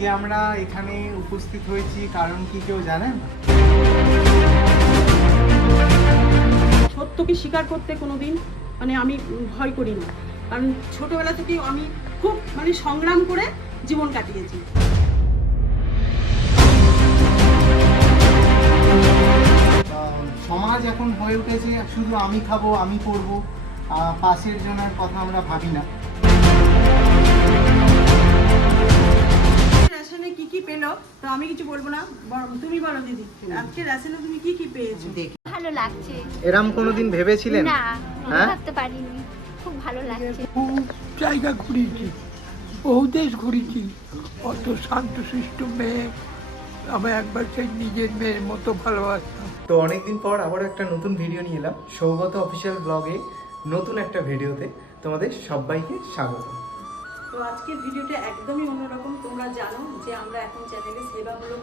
আজকে আমরা এখানে উপস্থিত হয়েছি কারণ কি কেউ জানেন? সত্যকে স্বীকার করতে কোনোদিন মানে আমি ভয় করি না। কারণ ছোটবেলা থেকে আমি খুব মানে সংগ্রাম করে জীবন কাটিয়েছি। সমাজ এখন হয়ে উঠেছে শুধু আমি খাব আমি পড়ব পাশের জনের কথা আমরা ভাবি না। কি কি পেল? তো আমি কিছু বলব না। বরং তুমি বলো দিদি আজকে রেশনে তুমি কি কি পেয়েছ? ভালো লাগছে। এরম কোনোদিন ভেবেছিলেন? না হ্যাঁ? ভাবতে পারিনি। খুব ভালো লাগছে। বহু জায়গা ঘুরেছি বহু দেশ ঘুরেছি। অত শান্তশিষ্ট মেয়ে আমি একবার সেই নিজের মেয়ের মতো ভালোবাসতাম। তো অনেকদিন পর আবার একটা নতুন ভিডিও নিয়ে এলাম। সৌগত অফিসিয়াল ব্লগে নতুন একটা ভিডিওতে তোমাদের সবাইকে স্বাগত তো আজকের ভিডিওটা একদমই অন্যরকম। তোমরা জানো যে আমরা এখন চ্যানেলে সেবামূলক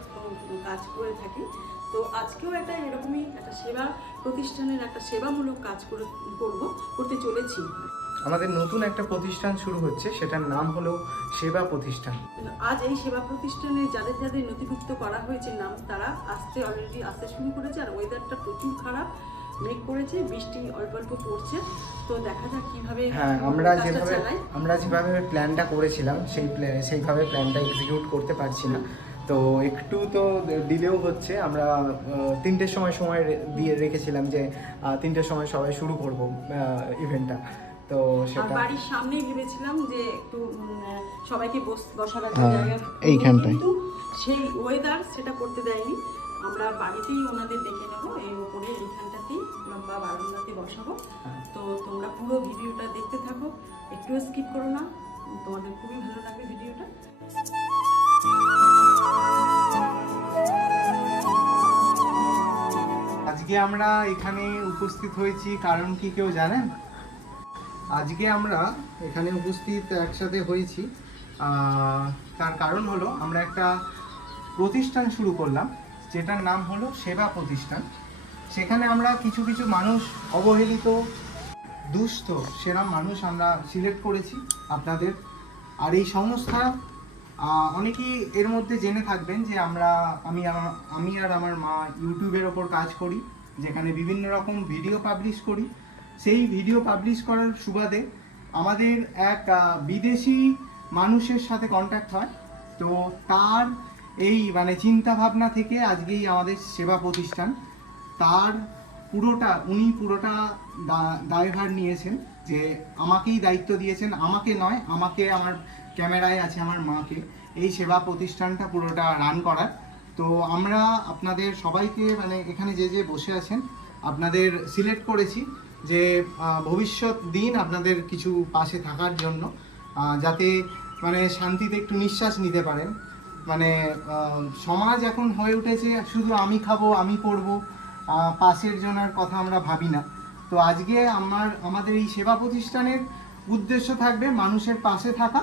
কাজ করে থাকি। তো আজকেও একটা এরকমই একটা সেবা প্রতিষ্ঠানের একটা সেবামূলক কাজ করে করব করতে চলেছি। আমাদের নতুন একটা প্রতিষ্ঠান শুরু হচ্ছে সেটার নাম হলো সেবা প্রতিষ্ঠান। আজ এই সেবা প্রতিষ্ঠানে যাদের যাদের নথিভুক্ত করা হয়েছে নাম তারা আসতে অলরেডি আসতে শুরু করেছে আর ওয়েদারটা প্রচুর খারাপ। মেঘ করেছে বৃষ্টি অল্প অল্প পড়ছে তো দেখা যাক কীভাবে হ্যাঁ আমরা যেভাবে আমরা যেভাবে প্ল্যানটা করেছিলাম সেই প্ল্যান সেইভাবে প্ল্যানটা এক্সিকিউট করতে পারছি না। তো একটু তো ডিলেও হচ্ছে আমরা তিনটের সময় সময় দিয়ে রেখেছিলাম যে তিনটের সময় সবাই শুরু করব ইভেন্টটা তো সেটা বাড়ির সামনেই ভেবেছিলাম যে একটু সবাইকে বস- বসার একটা হ্যাঁ, জায়গা এইখানটায়। কিন্তু সেই ওয়েদার সেটা করতে দেয়নি। আমরা বাড়িতেই ওনাদের দেখে নেব এই উপরে এইখানটাতেই। লম্বা বারান্দাতে বসাবো। হ্যাঁ। তো তোমরা পুরো ভিডিওটা দেখতে থাকো একটুও স্কিপ করো না। তোমাদের খুবই ভালো লাগবে ভিডিওটা। আজকে আমরা এখানে উপস্থিত হয়েছি কারণ কি কেউ জানেন? আজকে আমরা এখানে উপস্থিত একসাথে হয়েছি। আহ, তার কারণ হলো আমরা একটা প্রতিষ্ঠান শুরু করলাম যেটার নাম হলো সেবা প্রতিষ্ঠান। সেখানে আমরা কিছু কিছু মানুষ অবহেলিত, দুস্থ সেরম মানুষ আমরা সিলেক্ট করেছি আপনাদের। আর এই সংস্থা অনেকেই এর মধ্যে জেনে থাকবেন যে আমরা, আমি আমি আর আমার মা ইউটিউবের ওপর কাজ করি, যেখানে বিভিন্ন রকম ভিডিও পাবলিশ করি। সেই ভিডিও পাবলিশ করার সুবাদে আমাদের এক বিদেশি মানুষের সাথে কন্ট্যাক্ট হয়। তো তার এই মানে চিন্তা ভাবনা থেকে আজকেই আমাদের সেবা প্রতিষ্ঠান। তার পুরোটা, উনি পুরোটা দায়ভার নিয়েছেন যে আমাকেই দায়িত্ব দিয়েছেন, আমাকে নয়, আমাকে আমার ক্যামেরায় আছে আমার মাকে। এই সেবা প্রতিষ্ঠানটা পুরোটা রান করার। তো আমরা আপনাদের সবাইকে মানে এখানে যে যে বসে আছেন, আপনাদের সিলেক্ট করেছি যে ভবিষ্যৎ দিন আপনাদের কিছু পাশে থাকার জন্য যাতে মানে শান্তিতে একটু নিঃশ্বাস নিতে পারেন। মানে সমাজ এখন হয়ে উঠেছে, শুধু আমি খাব, আমি পড়ব পাশের জনের কথা আমরা ভাবি না। তো আজকে আমার, আমাদের এই সেবা প্রতিষ্ঠানের উদ্দেশ্য থাকবে মানুষের পাশে থাকা।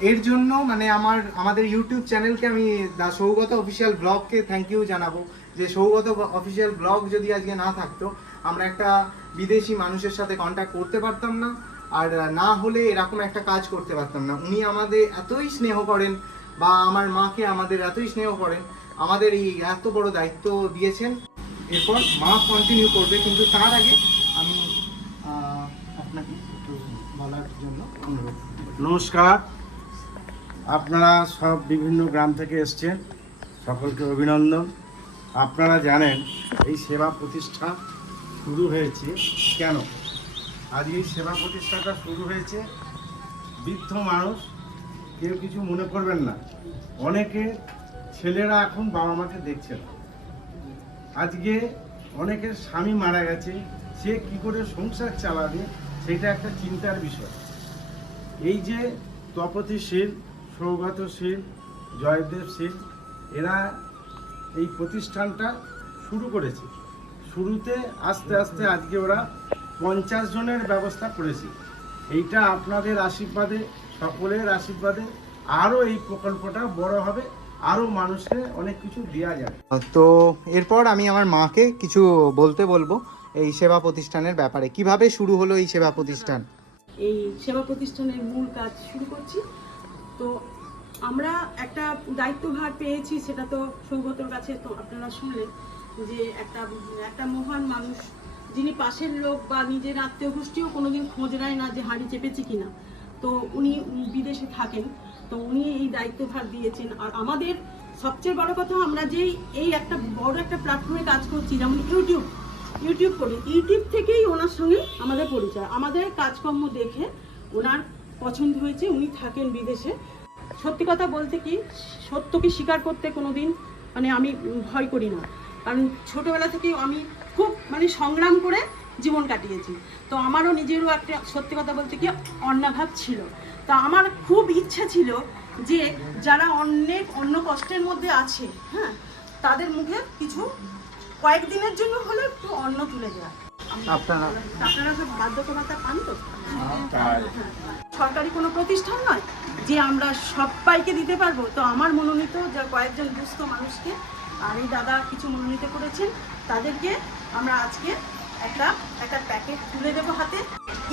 এর জন্য মানে আমার, আমাদের ইউটিউব চ্যানেলকে আমি দা সৌগত অফিসিয়াল ব্লগকে থ্যাংক ইউ জানাব। যে সৌগত অফিসিয়াল ব্লগ যদি আজকে না থাকতো, আমরা একটা বিদেশি মানুষের সাথে কন্ট্যাক্ট করতে পারতাম না। আর না হলে এরকম একটা কাজ করতে পারতাম না। উনি আমাদের এতই স্নেহ করেন বা আমার মাকে আমাদের এতই স্নেহ করেন। আমাদের এই এত বড় দায়িত্ব দিয়েছেন। এরপর মা কন্টিনিউ করবে, কিন্তু তার আগে আমি আপনাকে একটু বলার জন্য অনুরোধ নমস্কার। আপনারা সব বিভিন্ন গ্রাম থেকে এসছেন, সকলকে অভিনন্দন। আপনারা জানেন, এই সেবা প্রতিষ্ঠা শুরু হয়েছে কেন? আজ এই সেবা প্রতিষ্ঠাটা শুরু হয়েছে, বৃদ্ধ মানুষ, কেউ কিছু মনে করবেন না। অনেকে ছেলেরা এখন বাবা মাকে দেখছে না। আজকে অনেকের স্বামী মারা গেছে, সে কি করে সংসার চালাবে সেটা একটা চিন্তার বিষয়। এই যে তপতি শীল সৌগত শীল জয়দেব শীল এরা এই প্রতিষ্ঠানটা শুরু করেছে। শুরুতে আস্তে আস্তে আজকে ওরা পঞ্চাশ জনের ব্যবস্থা করেছে। এইটা আপনাদের আশীর্বাদে, সকলের আশীর্বাদে আরও এই প্রকল্পটা বড় হবে। আরও মানুষকে অনেক কিছু দেওয়া যাবে। তো এরপর আমি আমার মাকে কিছু বলতে বলব এই সেবা প্রতিষ্ঠানের ব্যাপারে। কীভাবে শুরু হলো এই সেবা প্রতিষ্ঠান? এই সেবা প্রতিষ্ঠানের মূল কাজ শুরু করছি। তো আমরা একটা দায়িত্বভার পেয়েছি সেটা তো সৌগতর কাছে তো আপনারা শুনলেন যে একটা একটা মহান মানুষ যিনি পাশের লোক বা নিজের আত্মীয় গোষ্ঠীও কোনোদিন খোঁজ নেয় না যে হাঁড়ি চেপেছি কিনা। তো উনি বিদেশে থাকেন। তো উনি এই দায়িত্বভার দিয়েছেন। আর আমাদের সবচেয়ে বড় কথা, আমরা যেই এই একটা বড় একটা প্ল্যাটফর্মে কাজ করছি, যেমন ইউটিউব। ইউটিউব করি, ইউটিউব থেকেই ওনার সঙ্গে আমাদের পরিচয়। আমাদের কাজকর্ম দেখে ওনার পছন্দ হয়েছে, উনি থাকেন বিদেশে। সত্যি কথা বলতে কি, সত্যকে স্বীকার করতে কোনো দিন মানে আমি ভয় করি না। কারণ ছোটোবেলা থেকেই আমি খুব মানে সংগ্রাম করে জীবন কাটিয়েছি। তো আমারও নিজেরও একটা সত্যি কথা বলতে কি অন্নাভাব ছিল। তা আমার খুব ইচ্ছা ছিল যে যারা অনেক অন্য কষ্টের মধ্যে আছে হ্যাঁ তাদের মুখে কিছু কয়েকদিনের জন্য হলে একটু অন্ন তুলে দেওয়া। আপনারা? আপনারা সব বার্ধক্য পান তো? সরকারি কোনো প্রতিষ্ঠান নয় যে আমরা সবাইকে দিতে পারব। তো আমার মনোনীত যা কয়েকজন দুস্থ মানুষকে আর এই দাদা কিছু মনোনীত করেছেন তাদেরকে আমরা আজকে একটা একটা প্যাকেট তুলে দেবো হাতে।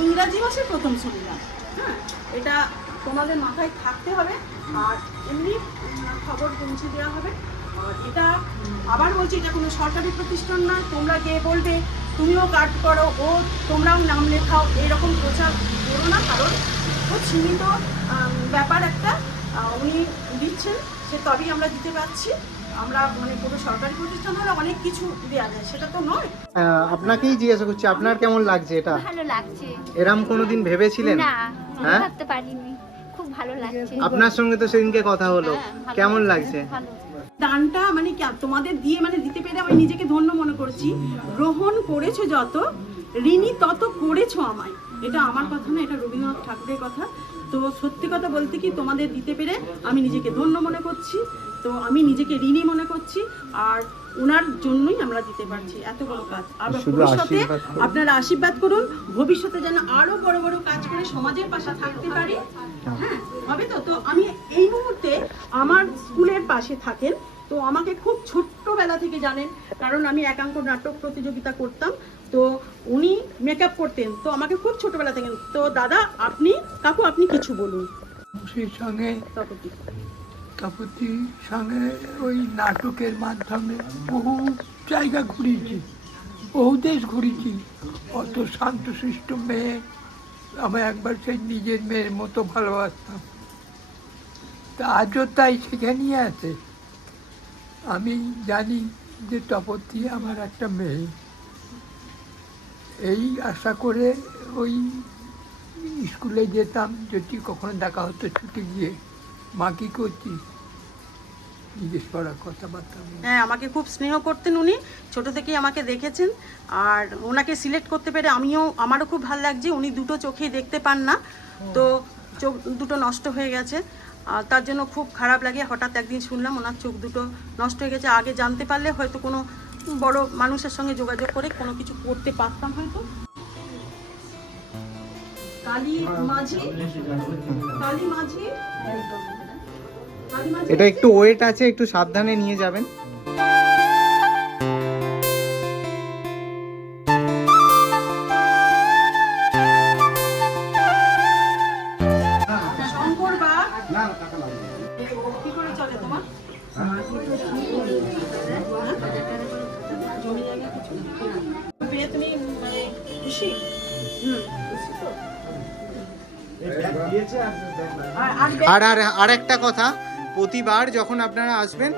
ইংরাজি মাসের প্রথম শনিবার হ্যাঁ এটা তোমাদের মাথায় থাকতে হবে। আর এমনি খবর পৌঁছে দেওয়া হবে। আর এটা আবার বলছি, এটা কোনো সরকারি প্রতিষ্ঠান না। তোমরা গিয়ে বলবে, তুমিও কার্ড করো। ও, তোমরাও নাম লেখাও। এরকম প্রচার করো না, কারণ খুব সীমিত ব্যাপার একটা উনি দিচ্ছেন। সে তবেই আমরা দিতে পারছি। আমরা মানে কোনো সরকারি প্রতিষ্ঠান হলে অনেক কিছু দেওয়া যায় সেটা তো নয়। আপনাকেই জিজ্ঞাসা করছি আপনার কেমন লাগছে এটা? ভালো লাগছে। এরম কোনোদিন ভেবেছিলেন? না হ্যাঁ? ভাবতে পারিনি। খুব ভালো লাগছে। আপনার সঙ্গে তো সেদিনকে কথা হলো। হ্যাঁ, কেমন লাগছে, লাগছে দানটা মানে তোমাদের দিয়ে মানে দিতে পেরে আমি নিজেকে ধন্য মনে করছি। গ্রহণ করেছ যত ঋণী তত করেছ আমায়। এটা আমার কথা না এটা রবীন্দ্রনাথ ঠাকুরের কথা। তো সত্যি কথা বলতে কি তোমাদের দিতে পেরে আমি নিজেকে ধন্য মনে করছি। তো আমি নিজেকে ঋণী মনে করছি আর ওনার জন্যই আমরা দিতে পারছি এত বড় কাজ। আর ভবিষ্যতে আপনারা আশীর্বাদ করুন ভবিষ্যতে যেন আরও বড় বড় কাজ করে সমাজের পাশে থাকতে পারি। হ্যাঁ হবে তো? তো আমি এই মুহূর্তে আমার স্কুলের পাশে থাকেন। তো আমাকে খুব ছোট্টবেলা থেকে জানেন কারণ আমি একাঙ্ক নাটক প্রতিযোগিতা করতাম। তো উনি মেকআপ করতেন। তো আমাকে খুব ছোটবেলা থেকে তো দাদা আপনি কাকু আপনি কিছু বলুন। সঙ্গে তপতি সঙ্গে ওই নাটকের মাধ্যমে বহু জায়গা ঘুরেছি বহু দেশ ঘুরেছি অত শান্তশিষ্ট মেয়ে আমি একবার সেই নিজের মেয়ের মতো ভালোবাসতাম তা আজও তাই সেখানেই আছে। আমি জানি যে তপতি আমার একটা মেয়ে। এই আশা করে ওই স্কুলে যেতাম, যদি কখনো দেখা হতো ছুটে গিয়ে। মা কী করছিস জিজ্ঞেস করার কথাবার্তা হ্যাঁ আমাকে খুব স্নেহ করতেন উনি, ছোট থেকেই আমাকে দেখেছেন। আর ওনাকে সিলেক্ট করতে পেরে আমিও, আমারও খুব ভালো লাগছে, উনি দুটো চোখেই দেখতে পান না। তো চোখ দুটো নষ্ট হয়ে গেছে। আর তার জন্য খুব খারাপ লাগে, হঠাৎ একদিন শুনলাম ওনার চোখ দুটো নষ্ট হয়ে গেছে। আগে জানতে পারলে হয়তো কোনো বড় মানুষের সঙ্গে যোগাযোগ করে কোনো কিছু করতে পারতাম হয়তো। কালী মাঝি কালী মাঝি মাঝি এটা একটু ওয়েট আছে একটু সাবধানে নিয়ে যাবেন। আর আর আর একটা কথা প্রতিবার যখন আপনারা আসবেন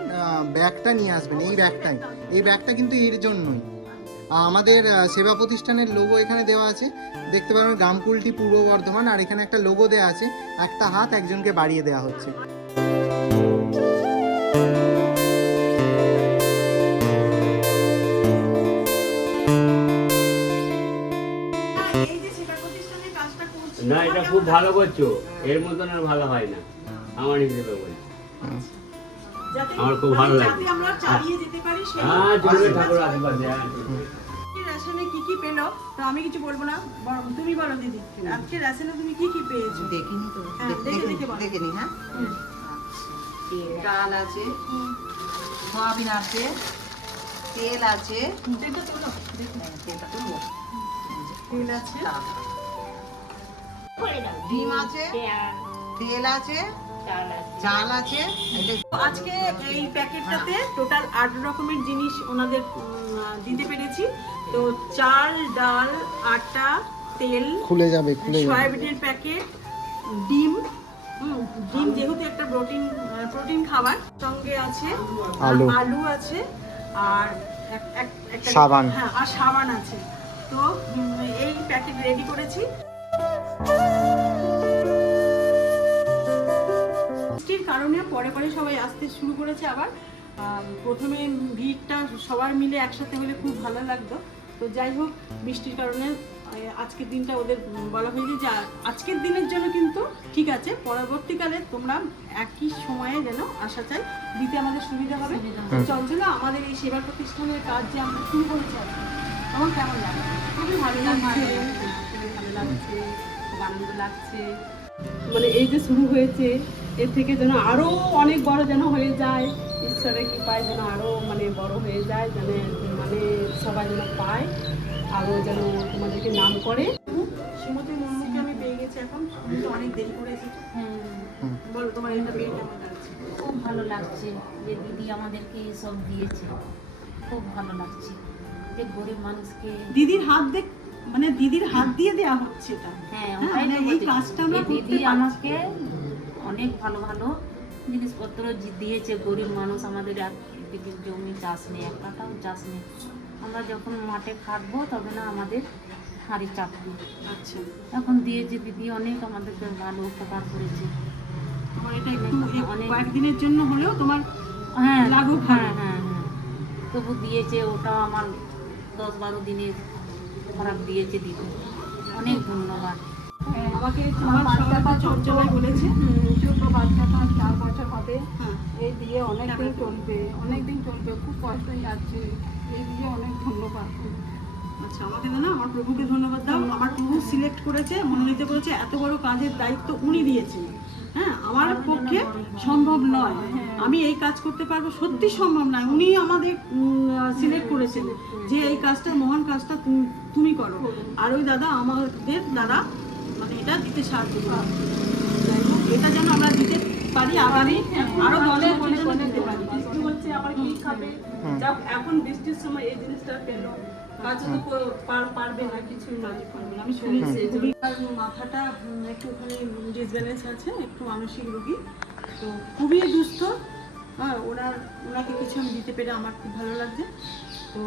ব্যাগটা নিয়ে আসবেন, এই ব্যাগটাই। এই ব্যাগটা কিন্তু এর জন্যই। আমাদের সেবা প্রতিষ্ঠানের লোগো এখানে দেওয়া আছে। দেখতে পাবেন গ্রামকুলটি পূর্ব বর্ধমান, আর এখানে একটা লোগো দেওয়া আছে। একটা হাত একজনকে বাড়িয়ে দেওয়া হচ্ছে। না, এটা খুব ভালো করছ। এর মতন আর ভালো হয় না, আমার হিসেবে আমার খুব ভালো মানে লাগে। যাতে আমরা চালিয়ে যেতে পারি সেই হ্যাঁ ঠাকুর আশীর্বাদ দেয় আজকে রেশনে কি কি পেল? তো আমি কিছু বলব না বরং তুমি বলো দিদি। আজকে রেশনে তুমি কি কি পেয়েছ? দেখিনি তো। হ্যাঁ, দেখে দেখে- দেখে বলো। দেখে হ্যাঁ? ডাল আছে সয়াবিন আছে তেল আছে। এটা তোলো। হ্যাঁ, তেলটা তুলবো তেল আছে। ডিম আছে তেল আছে চাল আছে আজকে এই প্যাকেটটাতে টোটাল আট রকমের জিনিস ওনাদের দিতে পেরেছি তো চাল ডাল আটা তেল খুলে যাবে খুলে সয়াবিনের প্যাকেট ডিম হুম, ডিম যেহেতু একটা প্রোটিন প্রোটিন খাবার সঙ্গে আছে আলু। আলু আছে আর এক- এক- একটা- সাবান। হ্যাঁ আর সাবান আছে তো এই প্যাকেট রেডি করেছি বৃষ্টির কারণে পরে পরে সবাই আসতে শুরু করেছে আবার। প্রথমে ভিড়টা সবার মিলে একসাথে হলে খুব ভালো লাগতো। তো যাই হোক বৃষ্টির কারণে আজকের দিনটা ওদের বলা হয়েছে যে আজকের দিনের জন্য কিন্তু ঠিক আছে পরবর্তীকালে তোমরা একই সময়ে যেন আসা চাই দিতে আমাদের সুবিধা হবে। চঞ্চলা আমাদের এই সেবা প্রতিষ্ঠানের কাজ যে আমরা শুরু করেছি আমার কেমন লাগে খুবই ভালো লাগছে। খুবই ভালো লাগছে। খুব আনন্দ লাগছে। মানে এই যে শুরু হয়েছে এর থেকে যেন আরও অনেক বড় যেন হয়ে যায়। ঈশ্বরের কৃপায় যেন আরও মানে বড় হয়ে যায় যেন মানে সবাই যেন পায় আরও যেন তোমাদেরকে নাম করে। শ্রীমতী মুর্মুকে আমি পেয়ে গেছি এখন। অনেক দেরি করে এসেছ। বলো তোমার এটা পেয়ে কেমন লাগছে? খুব ভালো লাগছে যে দিদি আমাদেরকে সব দিয়েছে। খুব ভালো লাগছে যে গরিব মানুষকে দিদির হাত দেখ মানে দিদির হাত দিয়ে দেওয়া হচ্ছে এটা। হ্যাঁ হ্যাঁ, মানে এই কাজটা আমরা দিদি আমাকে অনেক ভালো ভালো জিনিসপত্র দিয়েছে গরিব মানুষ। আমাদের একদিকে জমি চাষ নেই একটাও চাষ নেই। আমরা যখন মাঠে খাটবো তবে না আমাদের হাঁড়ি চাপবে। আচ্ছা। এখন দিয়েছে দিদি অনেক আমাদেরকে ভালো উপকার করেছে। তোমার এটা অনেক- এক- কয়েকদিনের জন্য হলেও তোমার হ্যাঁ লাঘব হ্যাঁ হ্যাঁ হ্যাঁ। তবু দিয়েছে ওটাও আমার দশ বারো দিনের খরাক দিয়েছে দিদি। অনেক ধন্যবাদ। আমাকে তোমার বাচ্চাটা চঞ্চলায় বলেছে ছোট বাচ্চাটা চার বছর হবে। হ্যাঁ। এই দিয়ে অনেক দিন চলবে অনেক দিন চলবে খুব কষ্টই যাচ্ছে। এই দিয়ে অনেক ধন্যবাদ। আচ্ছা আমাকে না আমার প্রভুকে ধন্যবাদ দাও। আমার প্রভু সিলেক্ট করেছে মনোনীত করেছে এত বড় কাজের দায়িত্ব উনি দিয়েছেন। হ্যাঁ আমার পক্ষে সম্ভব নয়। আমি এই কাজ করতে পারব সত্যি সম্ভব নয়। উনি আমাদের সিলেক্ট করেছেন যে এই কাজটা মহান কাজটা তুমি- করো। আর ওই দাদা আমাদের দ্বারা মানে এটা দিতে সাহায্য করো এটা যেন আমরা দিতে পারি আগামী আরও দলের দিতে পারি বৃষ্টি হচ্ছে আবার কি খাবে এখন বৃষ্টির সময় এই জিনিসটা পেল কাজ তো পারবে না কিছুই না পারবে না। আমি শুনেছি এই যে তার মাথাটা একটু ওখানে ডিসব্যালেন্স আছে একটু মানসিক রোগী তো খুবই দুস্থ হ্যাঁ ওনার ওনাকে কিছু আমি দিতে পেরে আমার খুব ভালো লাগছে তো